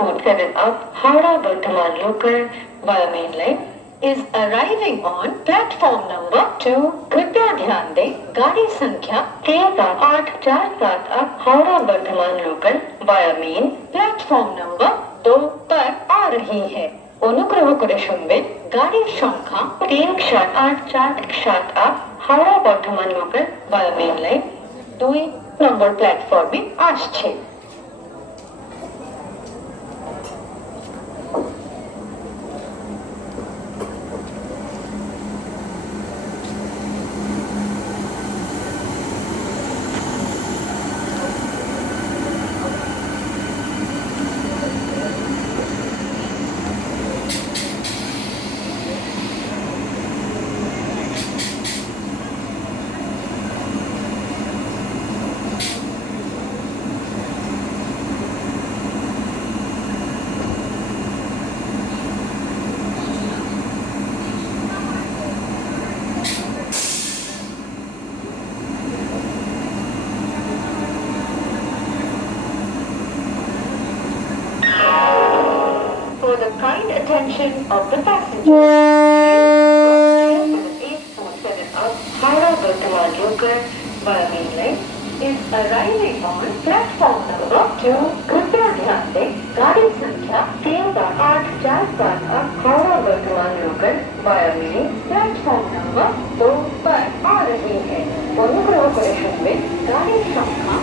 847 up Howrah Bardhaman local via main line is arriving on platform number 2. कृपया ध्यान दें, गाड़ी संख्या 3847 अब Howrah Bardhaman local via main platform number 2 पर आ रही है। অনুগ্রহ করে শুনবেন, গাড়ির সংখ্যা 3847 আপ হাওড়া বর্ধমান লোকাল ভায়া মেইন লাইন 2 নম্বর প্ল্যাটফর্মে আসছে। For the kind attention of the passengers, 847 up Howrah Bardhaman local via main line is arriving on platform number 2. कृपया ध्यान दें, गाड़ी संख्या 3847 अब Howrah Bardhaman local via main platform number 2 पर आ रही है। অনুগ্রহ করে শুনবেন, গাড়ির সংখ্যা